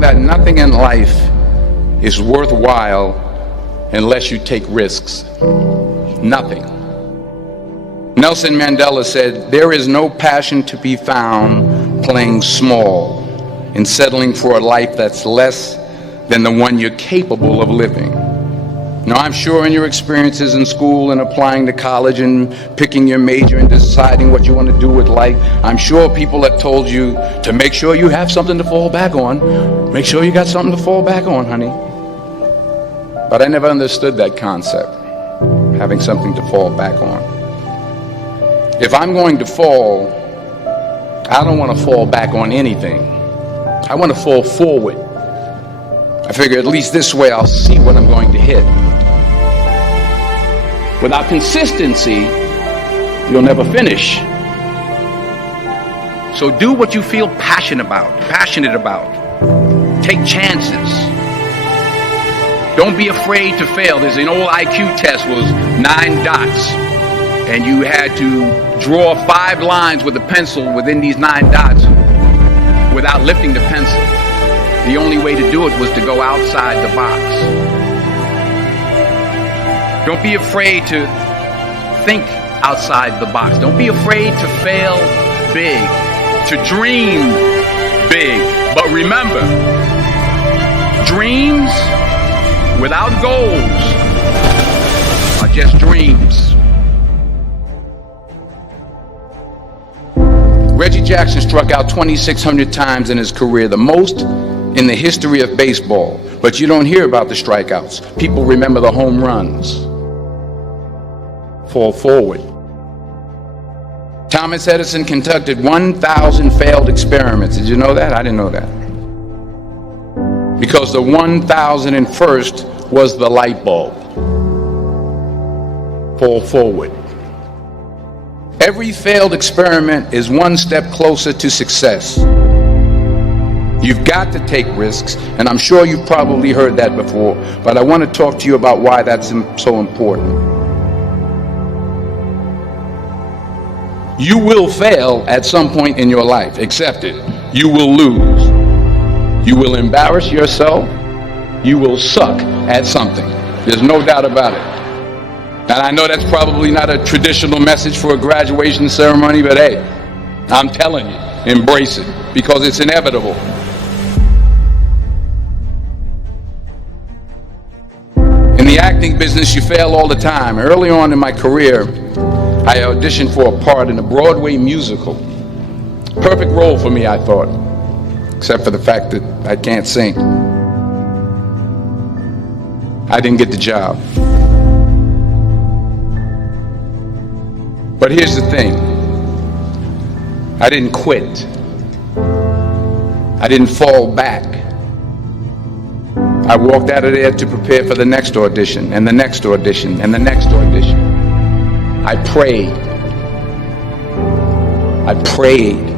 found that nothing in life is worthwhile unless you take risks. Nothing. Nelson Mandela said, "There is no passion to be found playing small and settling for a life that's less than the one you're capable of living." Now, I'm sure in your experiences in school and applying to college and picking your major and deciding what you want to do with life, I'm sure people have told you to make sure you have something to fall back on. Make sure you got something to fall back on, honey. But I never understood that concept, having something to fall back on. If I'm going to fall, I don't want to fall back on anything. I want to fall forward. I figure at least this way I'll see what I'm going to hit. Without consistency, you'll never finish. So do what you feel passionate about. Take chances. Don't be afraid to fail. There's an old IQ test, was 9 dots. And you had to draw 5 lines with a pencil within these 9 dots without lifting the pencil. The only way to do it was to go outside the box. Don't be afraid to think outside the box. Don't be afraid to fail big, to dream big. But remember, dreams without goals are just dreams. Reggie Jackson struck out 2,600 times in his career, the most in the history of baseball. But you don't hear about the strikeouts. People remember the home runs. Fall forward. Thomas Edison conducted 1,000 failed experiments. Did you know that? I didn't know that. Because the 1,001st was the light bulb. Fall forward. Every failed experiment is one step closer to success. You've got to take risks, and I'm sure you've probably heard that before, but I want to talk to you about why that's so important. You will fail at some point in your life. Accept it. You will lose. You will embarrass yourself. You will suck at something. There's no doubt about it. And I know that's probably not a traditional message for a graduation ceremony, but hey, I'm telling you, embrace it, because it's inevitable. In the acting business, you fail all the time. Early on in my career, I auditioned for a part in a Broadway musical. Perfect role for me, I thought, except for the fact that I can't sing. I didn't get the job. But here's the thing. I didn't quit. I didn't fall back. I walked out of there to prepare for the next audition, and the next audition, and the next audition. I prayed. I prayed.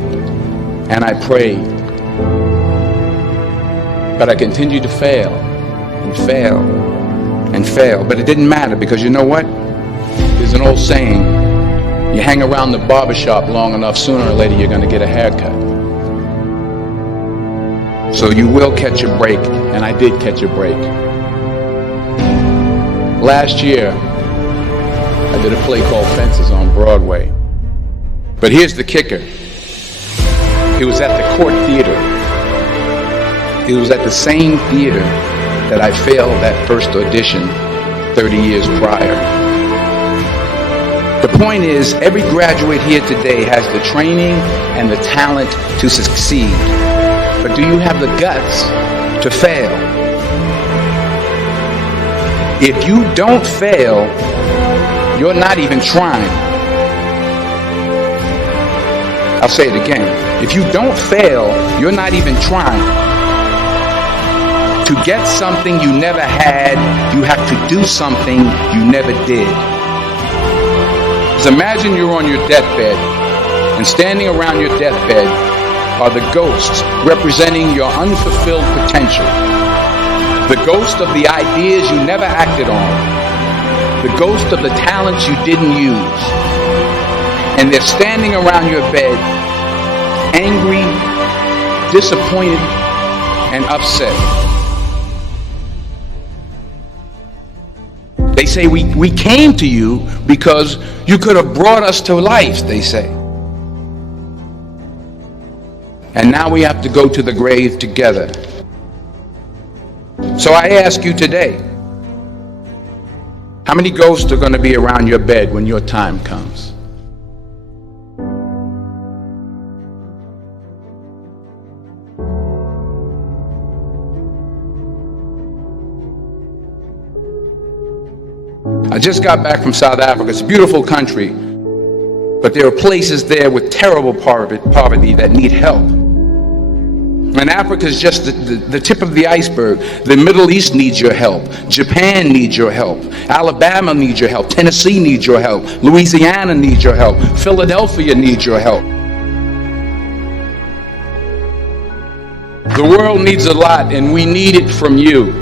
And I prayed. But I continued to fail, and fail, and fail. But it didn't matter, because you know what? There's an old saying, you hang around the barbershop long enough, sooner or later you're going to get a haircut. So you will catch a break, and I did catch a break. Last year, I did a play called Fences on Broadway. But here's the kicker. It was at the Court Theater. It was at the same theater that I failed that first audition 30 years prior. The point is, every graduate here today has the training and the talent to succeed. But do you have the guts to fail? If you don't fail, you're not even trying. I'll say it again. If you don't fail, you're not even trying. To get something you never had, you have to do something you never did. Just imagine you're on your deathbed, and standing around your deathbed are the ghosts representing your unfulfilled potential. The ghost of the ideas you never acted on. The ghost of the talents you didn't use. And they're standing around your bed, angry, disappointed, and upset. They say we came to you because you could have brought us to life, they say. And now we have to go to the grave together. So I ask you today, how many ghosts are going to be around your bed when your time comes? I just got back from South Africa. It's a beautiful country, but there are places there with terrible poverty that need help. And Africa is just the tip of the iceberg. The Middle East needs your help. Japan needs your help. Alabama needs your help. Tennessee needs your help. Louisiana needs your help. Philadelphia needs your help. The world needs a lot, and we need it from you.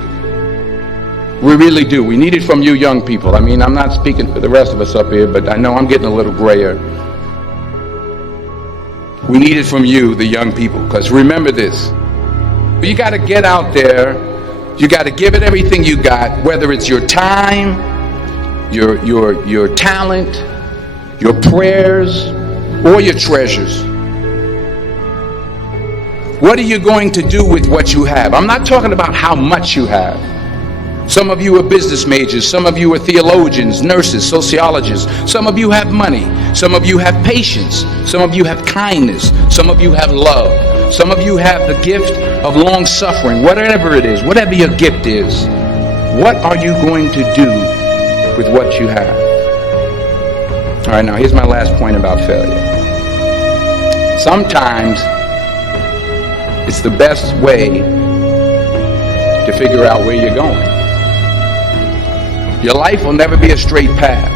We really do. We need it from you young people. I mean, I'm not speaking for the rest of us up here, but I know I'm getting a little grayer. We need it from you, the young people, because remember this. You got to get out there. You got to give it everything you got, whether it's your time, your talent, your prayers, or your treasures. What are you going to do with what you have? I'm not talking about how much you have. Some of you are business majors. Some of you are theologians, nurses, sociologists. Some of you have money. Some of you have patience. Some of you have kindness. Some of you have love. Some of you have the gift of long suffering. Whatever it is, whatever your gift is, what are you going to do with what you have? All right, now here's my last point about failure. Sometimes it's the best way to figure out where you're going. Your life will never be a straight path.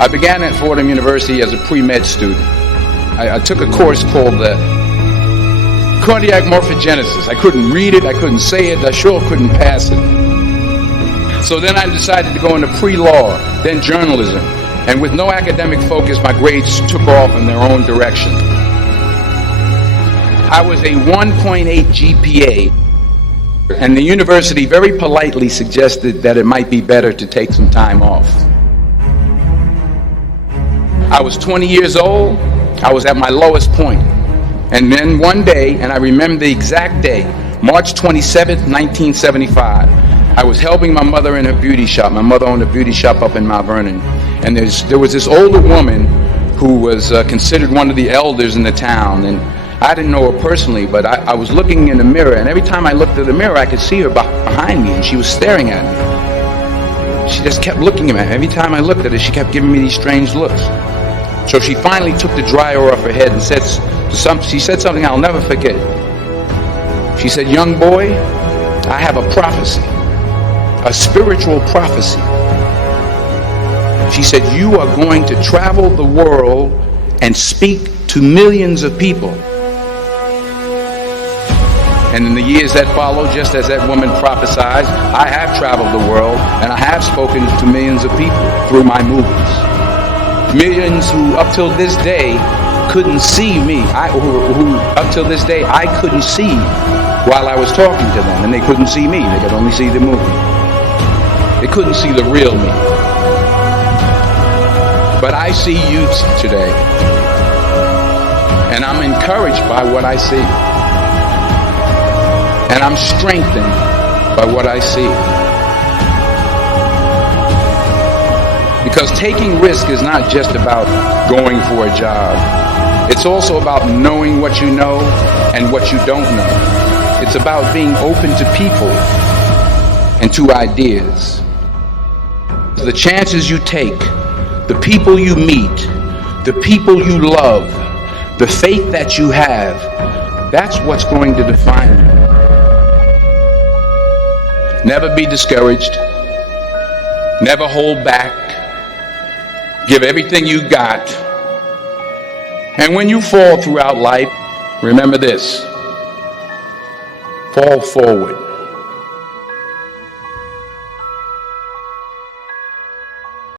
I began at Fordham University as a pre-med student. I took a course called cardiac morphogenesis. I couldn't read it, I couldn't say it, I sure couldn't pass it. So then I decided to go into pre-law, then journalism. And with no academic focus, my grades took off in their own direction. I was a 1.8 GPA. And the university very politely suggested that it might be better to take some time off. I was 20 years old. I was at my lowest point. And then one day, and I remember the exact day, March 27th, 1975, I was helping my mother in her beauty shop. My mother owned a beauty shop up in Mount Vernon. And there was this older woman who was considered one of the elders in the town. And I didn't know her personally, but I was looking in the mirror, and every time I looked at the mirror, I could see her behind me, and she was staring at me. She just kept looking at me. Every time I looked at her, she kept giving me these strange looks. So she finally took the dryer off her head and she said something I'll never forget. She said, "Young boy, I have a prophecy, a spiritual prophecy." She said, "You are going to travel the world and speak to millions of people." And in the years that followed, just as that woman prophesied, I have traveled the world and I have spoken to millions of people through my movies. Millions who up till this day couldn't see me. Who up till this day I couldn't see while I was talking to them, and they couldn't see me. They could only see the movie. They couldn't see the real me. But I see you today, and I'm encouraged by what I see. And I'm strengthened by what I see. Because taking risk is not just about going for a job. It's also about knowing what you know and what you don't know. It's about being open to people and to ideas. The chances you take, the people you meet, the people you love, the faith that you have, that's what's going to define you. Never be discouraged. Never hold back. Give everything you got. And when you fall throughout life, remember this: fall forward.